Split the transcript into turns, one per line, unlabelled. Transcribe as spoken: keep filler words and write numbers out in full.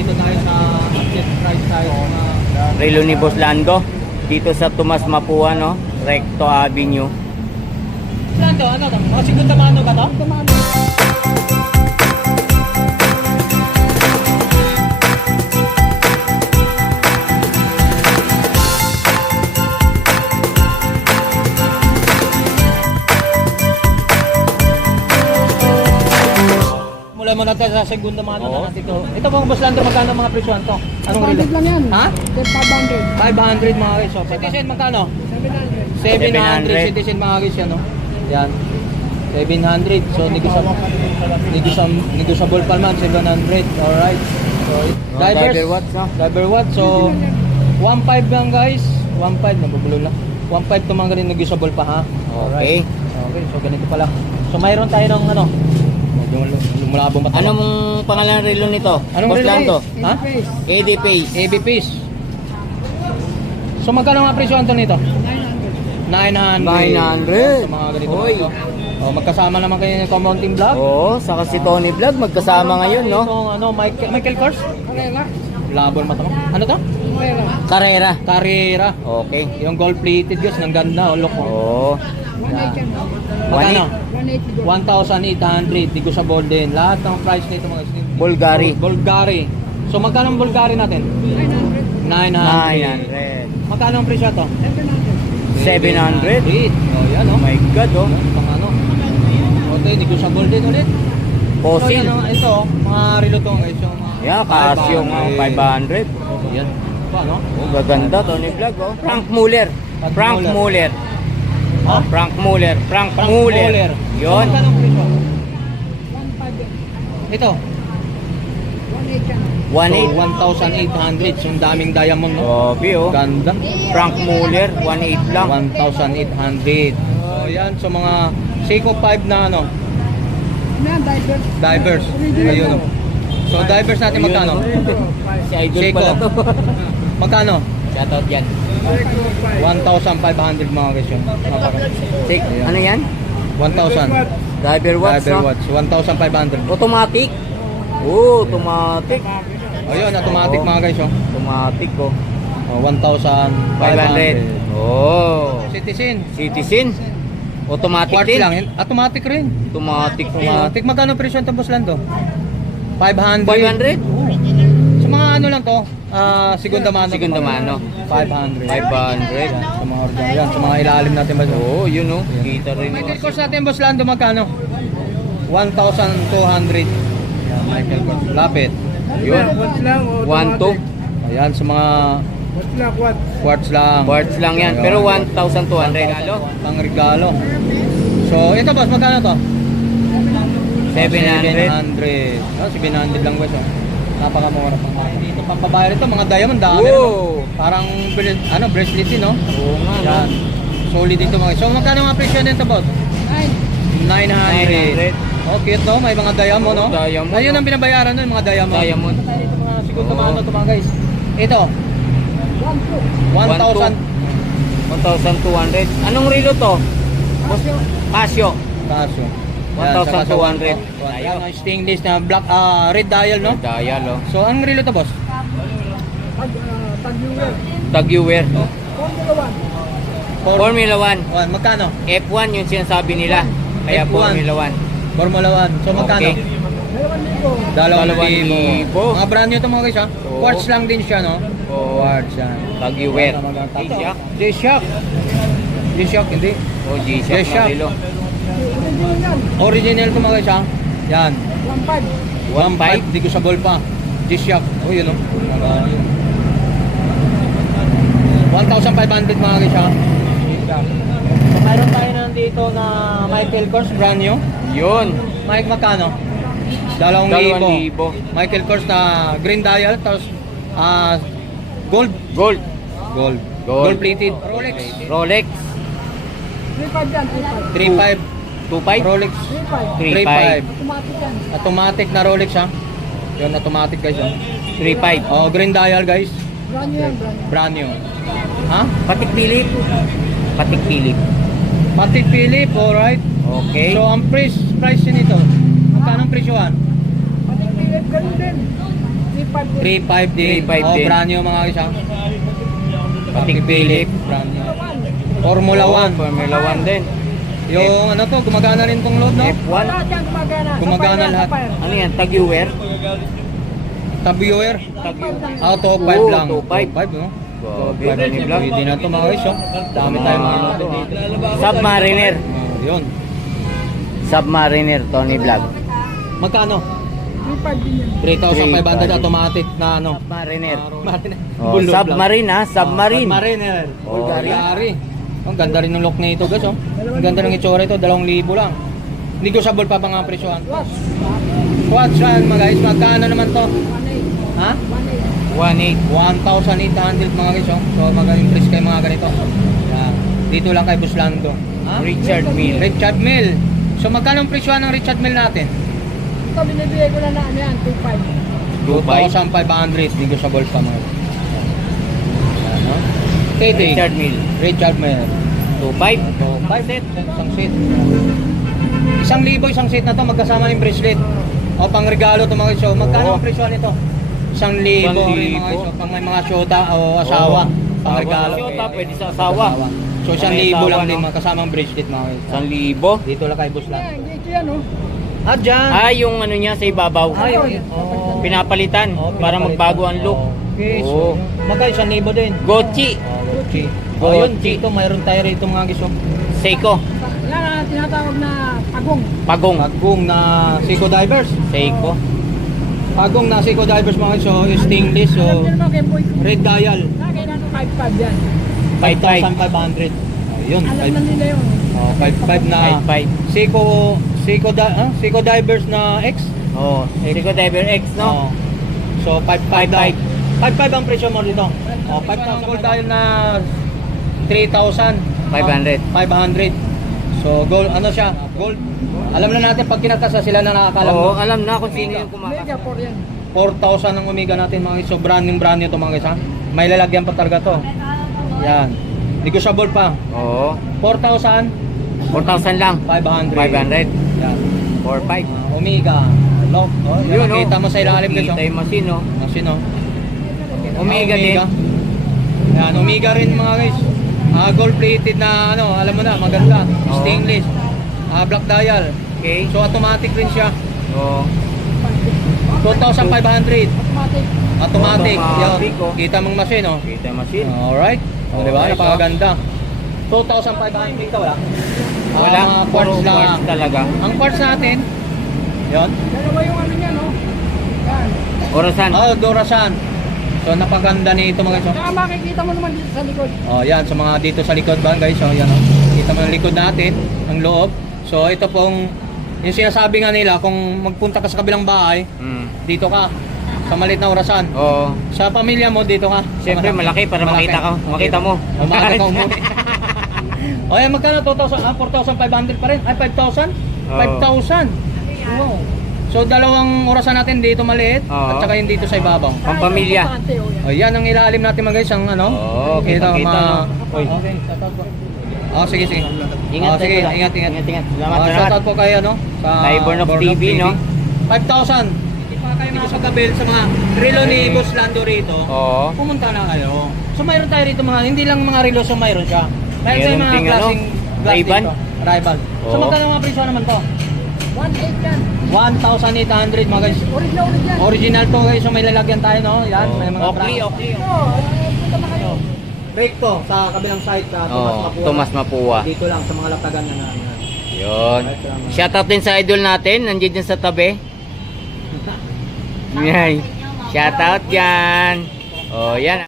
dito tayo sa update price tayo mga
Relo ni Boss Lando dito sa Tomas Mapua, no? Recto Avenue.
Lando, ano to? Mga sigunda mano ba to? Mula mo natin sa segunda mano
Oo.
na natin ito. Ito mga Boss Lando, magkano mga presyon to? Anong relo?
five hundred lang yan.
Ha?
five hundred.
five hundred mga guys. So, citizen magkano?
seven hundred.
seven
seven
hundred
hundred.
citizen mga guys yan, no? Yan. seven hundred. So, negotiable, negotiable, negotiable pa man, seven hundred. Alright. So,
Oh,
divers.
diver watts, no?
Diver watt. So, one five lang guys. one five, nabubulo lang. one five to mga ganun negotiable pa ha.
Okay.
Okay, so ganito pala. So, mayroon tayo ng ano? Medyo lumulabong mata.
Anong pangalan ng relo nito?
Anong
Boss
relo?
Lando?
Ha?
A D Pace.
A B Ps. So, magkano nga presyo nito nito?
nine hundred.
nine hundred.
nine hundred.
So, mga ganito.
Hoy.
Oh, magkasama naman kayo ng Comonting Vlog.
Oo, saka si Tony Vlog magkasama ngayon, no?
Itong, ano, Michael, Michael Kors?
Carrera.
Labor mata mo. Ano to?
Carrera.
Carrera.
Carrera.
Okay.
Yung gold plated guys, ng ganda. Oh, look mo.
Oo.
one eight yan.
Magkano?
one eighty go.
one thousand eight hundred. Di ko sa bold din. Lahat ng price nito mga guys.
Bulgari.
Bul- Bulgari. So magkano ang Bulgari natin?
nine hundred.
nine hundred.
nine hundred.
Magkano ang presyo to?
seven hundred.
seven hundred.
Oh, yan oh.
Oh my God, oh.
Yan, pang ano. Okay, di ko sa gold din ulit. So,
Fossil.
yan, oh, ito, oh, mga relo to guys. Yung mga
Yeah, Casio nga, five hundred.
Yan. Pa, no?
Oh, gaganda, Tony Vlog, oh. Frank Muller.
Frank
Frank Muller.
Ha?
Frank Muller. Frank,
Frank
Muller.
Muller.
Yun.
So, magkano ang presyo?
one five yan.
Ito.
one eight yan.
one eight.
So, one thousand eight hundred. So, ang daming diamond, no?
Grabe, oh.
Ganda.
Frank Muller, one eight lang.
one thousand eight hundred. So, yan. So, mga Seiko five na, ano,
Yan, divers.
divers.
Original
Ayun,
lang.
oh. So, divers natin
Ayun,
magkano?
oh. Si Idol
Seiko.
pala to.
Magkano?
Shoutout yan.
one thousand five hundred mga guys yun.
Sik, ano yan?
one thousand.
Diver watch,
Diver
no?
watch. one thousand five hundred.
Automatic. Oh, automatic.
Ayun, automatic
Oo.
mga guys, oh.
Automatic, oh.
Oh, one thousand five
five hundred.
hundred.
Oh.
Citizen.
Citizen. Automatic
Quartz
din.
lang. yun. Automatic rin.
Automatic din. oh.
Automatic. Magkano presyo ito, Boss Lando? five hundred.
five hundred?
Sa mga ano lang to, ah, segunda mano.
Segunda mano.
five hundred.
five hundred.
Yan, sa mga organ. Yan, sa mga ilalim natin ba?
Oh, yun oh. Kita rin.
Michael Kors natin, Boss Lando, magkano? one thousand two hundred. Yan, Michael Kors. Lapit.
Yun.
Watch lang.
one two.
Ayan, sa mga
Watch lang, watch.
quartz lang.
Quartz lang yan. Pero one thousand two hundred. Halo?
Pang regalo. So, ito boss, magkano to?
seven hundred.
seven hundred. Oh, seven hundred lang guys. Oh. Napakamura pang market. Dito pang pabayar ito, mga diamond dami.
Wow.
No? Parang bra- ano, bracelet din, no?
Oo nga. no?
Yan. Solid dito mga. So, magkano nga presyo nito boss?
Nine.
nine hundred.
nine hundred.
Oh, cute no? May mga diamond, no?
Oh, diamond,
Ayun
no?
ang binabayaran nun, mga diamond.
Diamond.
Tayo dito mga segundo
Oo.
mano to mga guys. Ito,
One, two.
one thousand.
one thousand two hundred. Anong relo to? Casio.
Kaso.
one thousand two hundred.
Ayan, ang stainless na black, ah, red dial, no?
Dial, oh.
So, ang relo to, boss?
Tag, uh, tag-viewer.
Tag-viewer.
Formula one.
Formula one.
One, magkano?
F one yung sinasabi nila. Kaya
F one.
Formula one.
Formula one. So, magkano?
Okay.
Dalawang libo.
Dalawang
Dalawang
libo.
libo.
Mga brand new to mga guys, ha?
Oo.
Quartz lang din siya, no?
Oo.
Quartz yan.
Tag-viewer. G-Shock.
G-Shock. G-Shock, hindi.
Oh, G-Shock
G-Shock.
na relo.
Original yan.
Original to mga guys, ha? Yan.
One five.
one five. Di ko sa ball pa. G-Shock. Oh, yun, no? one thousand five hundred mga guys, ha? G-Shock. So, mayroon tayo nandito na Michael Kors, brand new.
Yun.
Mike, magkano? Dalawang
Dalawang
libo.
libo.
Michael Kors na green dial, tapos ah gold.
Gold.
Gold.
Gold.
Gold plated. Rolex.
Rolex.
three five yan.
three
three five.
five.
two five.
Rolex.
three five.
three five.
Automatic yan.
Automatic na Rolex ha. Yun, automatic guys. Oh,
three five.
oh green dial guys.
Brand new yan, brand new.
Brand new. Ha?
Patik Philip. Patik Philip.
Patik Philip, alright.
Okay.
So, ang price, price nito. Magkano ang presyohan?
Patik Philip, ganun din. three five din.
three five din.
three five
oh,
din.
brand new mga guys ha.
Patik Philip.
Brand new.
One.
Formula
Oo,
one.
Formula one din.
Yung ano to, gumagana rin tong load, no?
F one.
Lahat yan gumagana.
Gumagana
Sapphire yan,
lahat.
sapphire.
Ano yan? Tag-viewer?
Tab-viewer.
Five lang.
Ah, top five
Oo,
lang.
top five.
Top five, no?
Grabe,
Top five.
ni Vlog.
Pwede na to mga guys, oh. Dami tayong mga ano to.
Submariner.
Ah, yun.
Submariner, Tony Vlog.
Magkano?
Three five din yan.
three thousand five hundred
three five.
automatic na ano.
Submariner.
Mariner.
Oh,
Bulldog lang.
submarine ha, submarine.
Oh, submariner.
Oh,
Bulgari. Ang ganda rin ng look nito, guys, oh. Ang ganda ng itsura ito, dalawang libo lang. Negotiable pa ba nga presyohan?
Plus.
Watch yan mga guys, magkano naman to?
One eight.
Ha?
One eight.
one eight.
one thousand eight hundred mga guys, oh. So mag-impress kayo mga ganito. Yan. Dito lang kay Buslando. Ha?
Richard Mille.
Richard Mille. So magkano ang presyohan ng Richard Mille natin?
Ito binibigay ko na na ano yan, two five.
two five.
two thousand five hundred, negotiable pa mga guys. Yan, no? K D.
Richard Mille.
Richard Mille.
two five.
So, five set, isang set. Isang libo, isang set na to, magkasama ng bracelet. O, pang regalo to mga guys. So, magkano
Oo.
ang presyo nito? Isang libo,
Isang
rin,
libo.
mga guys. So, pang may mga syota o asawa. Pang
Asawa,
regalo.
syota, pwede sa asawa.
So, isang
May
libo
asawa,
lang
no?
din, mga kasamang bracelet mga guys.
Isang libo.
Dito lang kay boss lang.
Yan, dito yan oh.
Ah, dyan.
Ah, yung ano niya sa ibabaw.
Ah, yung- oh.
Pinapalitan
Oh,
para
pinapalitan.
magbago ang look.
Okay,
Oo.
so, magkano isang libo din.
Gucci.
Oh, Gucci.
Gucci.
Oh, yun, dito, mayroon tayo rito mga guys. oh.
Seiko.
Yan ang tinatawag na pagong.
Pagong.
Pagong na Seiko Divers.
Seiko.
Pagong na Seiko Divers mga guys. So, stainless. So,
Alam niyo naman kay Boy.
red dial.
Lagay na ito five five yan.
five five.
five thousand five hundred. Oh, yun.
Alam na nila yun.
Oh, five five na
five five.
Seiko Seiko da, ah, Seiko Divers na X.
Oh, Seiko Diver X, no?
Oh. So five five
five five.
five five ang presyo mo dito. Oh, five thousand gold dial na three thousand
five hundred.
five hundred. So gold ano siya? Gold. Alam na natin pag kinakasa sila na nakakalam.
Oo, alam na kung sino yung kumakas.
Mega four yan.
four thousand ang Omega natin mga guys. So brand new brand new to mga guys ha. May lalagyan pa talaga to. Yan. Negotiable pa.
Oo.
four thousand
four thousand lang.
five hundred.
five hundred.
Yan.
four five.
Ah, Omega. Lock. Oh,
Yun,
yan,
oh.
kita mo sa ilalim guys.
Kita
Oh.
yung machine, oh.
Machine, oh.
Omega din.
Yan, Omega rin mga guys. Ah, gold plated na ano, alam mo na, maganda.
Oo.
Stainless. Ah, black dial.
Okay.
So automatic rin siya.
Oo.
two thousand five hundred.
Automatic.
Automatic.
Automatic,
Yan.
oh.
Kita mong machine, oh.
Kita yung machine.
Alright. O, di ba?
Alright,
Napakaganda. two thousand five hundred. Ikaw wala?
Wala.
Ah, mga
Puro
parts lang.
parts talaga.
Ang parts natin, yon.
Dalawa yung ano niya, no? Yan.
Orasan.
Oh, Dorasan. So napaganda nito mga guys. oh.
Saka makikita mo naman dito sa likod.
Oh, yan sa mga dito sa likod ba guys. So yan oh. Kita mo yung likod natin, ang loob. So ito pong yung sinasabi nga nila kung magpunta ka sa kabilang bahay,
Mm.
dito ka sa maliit na orasan.
Oo.
Sa pamilya mo dito ka.
Siyempre,
Sa-
malaki para makita ka. Makita mo.
Oh, makita ka umuwi. Oh, yan magkano two thousand, ah, four thousand five hundred pa rin. Ay five thousand?
Oo.
five thousand. Wow. So dalawang orasan natin dito maliit
Oo.
at saka yung dito sa ibabaw.
Pampamilya.
Importante, oh, yan.
Oh, yan ang ilalim natin mga guys, ang ano?
Oo, kita-kita,
mga-
no? Uy.
Okay, shoutout po. Oh, sige, sige.
Ingat
oh, sige,
tayo,
ingat, ingat.
Ingat, ingat. Salamat,
Oh,
salamat.
shoutout po kayo, no? Sa
Kay Born of T V, no?
five thousand. Hindi pa kayo mga pagkabil sa mga relo ni Boss Lando rito.
Oo.
Pumunta na kayo. So mayroon tayo rito mga, hindi lang mga relo, so mayroon siya. Mayroon
Meron
tayong mga
ding ano,
klaseng glass
Ray-Ban?
dito. Ray-Ban. So
Oo.
magkano mga presyo naman to?
one eight yan.
one thousand eight hundred mga guys.
Original ulit yan.
Original to guys, so may lalagyan tayo, no? Yan, may mga
Oakley,
brand.
Oakley.
Ito, eh, punta na kayo.
Brake to sa kabilang side sa Tomas
Oo,
Mapua.
Tomas Mapua.
Dito lang sa mga latagan na na. na.
Yun. Shoutout din sa idol natin. Nandiyan din sa tabi. Yan. Shoutout yan. Oh, yan.